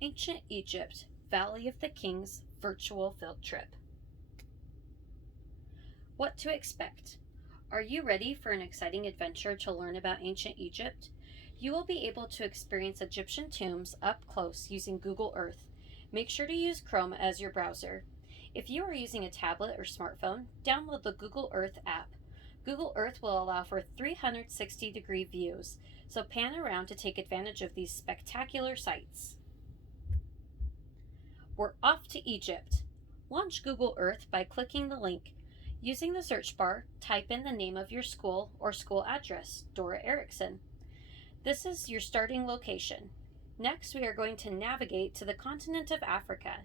Ancient Egypt, Valley of the Kings virtual field trip. What to expect? Are you ready for an exciting adventure to learn about ancient Egypt? You will be able to experience Egyptian tombs up close using Google Earth. Make sure to use Chrome as your browser. If you are using a tablet or smartphone, download the Google Earth app. Google Earth will allow for 360-degree views, so pan around to take advantage of these spectacular sights. We're off to Egypt. Launch Google Earth by clicking the link. Using the search bar, type in the name of your school or school address, Dora Erickson. This is your starting location. Next, we are going to navigate to the continent of Africa.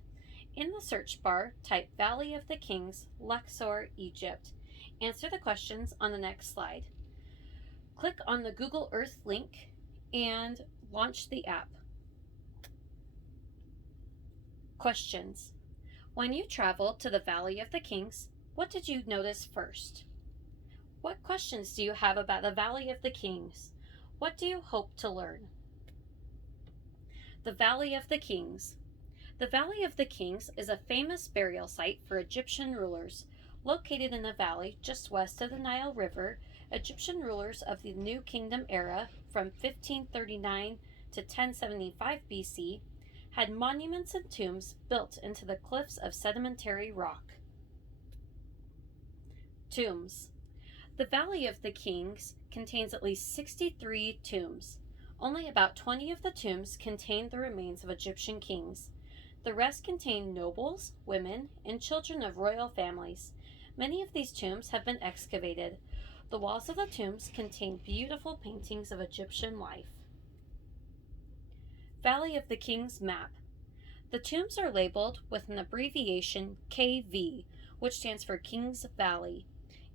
In the search bar, type Valley of the Kings, Luxor, Egypt. Answer the questions on the next slide. Click on the Google Earth link and launch the app. Questions. When you traveled to the Valley of the Kings, what did you notice first? What questions do you have about the Valley of the Kings? What do you hope to learn? The Valley of the Kings. The Valley of the Kings is a famous burial site for Egyptian rulers. Located in the valley just west of the Nile River, Egyptian rulers of the New Kingdom era from 1539 to 1075 BC had monuments and tombs built into the cliffs of sedimentary rock. Tombs. The Valley of the Kings contains at least 63 tombs. Only about 20 of the tombs contain the remains of Egyptian kings. The rest contain nobles, women, and children of royal families. Many of these tombs have been excavated. The walls of the tombs contain beautiful paintings of Egyptian life. Valley of the Kings map. The tombs are labeled with an abbreviation KV, which stands for Kings Valley.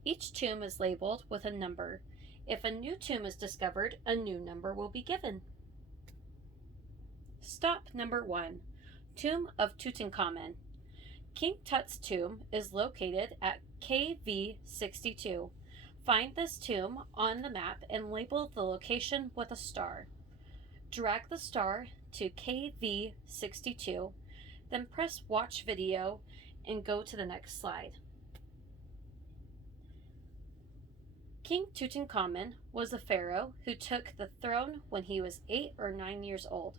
Each tomb is labeled with a number. If a new tomb is discovered, a new number will be given. Stop number 1. Tomb of Tutankhamun. King Tut's tomb is located at KV 62. Find this tomb on the map and label the location with a star. Drag the star to KV 62, then press watch video and go to the next slide. King Tutankhamun was a pharaoh who took the throne when he was 8 or 9 years old.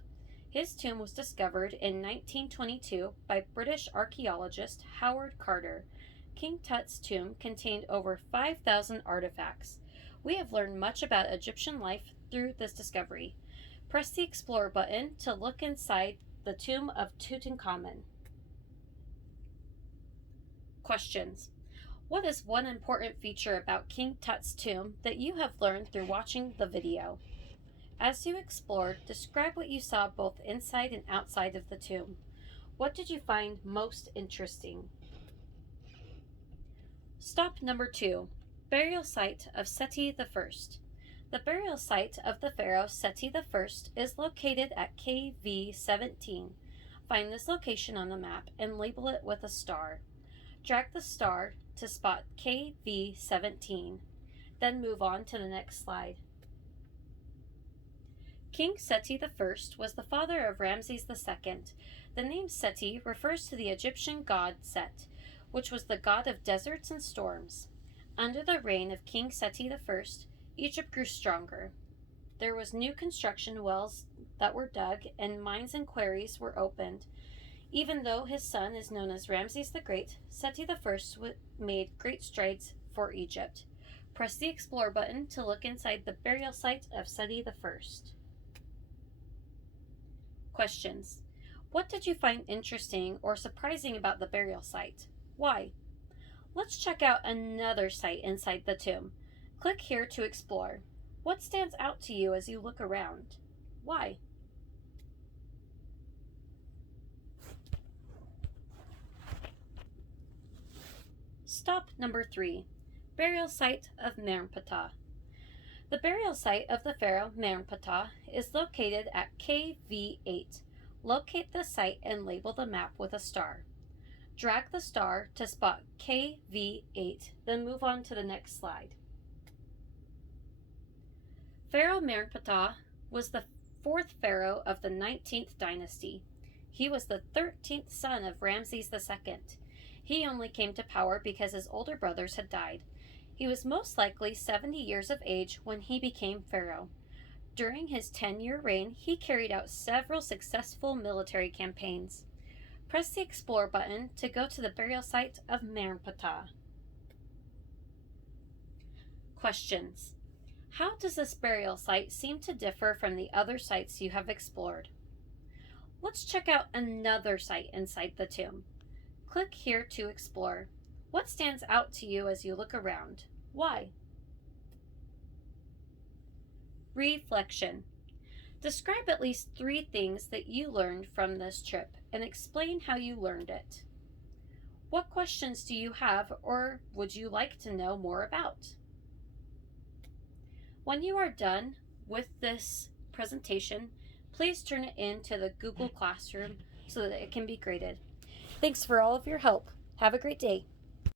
His tomb was discovered in 1922 by British archaeologist Howard Carter. King Tut's tomb contained over 5,000 artifacts. We have learned much about Egyptian life through this discovery. Press the Explore button to look inside the tomb of Tutankhamun. Questions. What is one important feature about King Tut's tomb that you have learned through watching the video? As you explored, describe what you saw both inside and outside of the tomb. What did you find most interesting? Stop number 2. Burial site of Seti I. The burial site of the pharaoh Seti I is located at KV 17. Find this location on the map and label it with a star. Drag the star to spot KV 17. Then move on to the next slide. King Seti I was the father of Ramses II. The name Seti refers to the Egyptian god Set, which was the god of deserts and storms. Under the reign of King Seti I, Egypt grew stronger. There was new construction wells that were dug and mines and quarries were opened. Even though his son is known as Ramses the Great, Seti I made great strides for Egypt. Press the Explore button to look inside the burial site of Seti I. Questions. What did you find interesting or surprising about the burial site? Why? Let's check out another site inside the tomb. Click here to explore. What stands out to you as you look around? Why? Stop number 3. Burial site of Merneptah. The burial site of the pharaoh Merneptah is located at KV 8. Locate the site and label the map with a star. Drag the star to spot KV 8, then move on to the next slide. Pharaoh Merneptah was the fourth pharaoh of the 19th dynasty. He was the 13th son of Ramses II. He only came to power because his older brothers had died. He was most likely 70 years of age when he became pharaoh. During his 10-year reign, he carried out several successful military campaigns. Press the Explore button to go to the burial site of Merneptah. Questions. How does this burial site seem to differ from the other sites you have explored? Let's check out another site inside the tomb. Click here to explore. What stands out to you as you look around? Why? Reflection. Describe at least 3 things that you learned from this trip and explain how you learned it. What questions do you have or would you like to know more about? When you are done with this presentation, please turn it in to the Google Classroom so that it can be graded. Thanks for all of your help. Have a great day.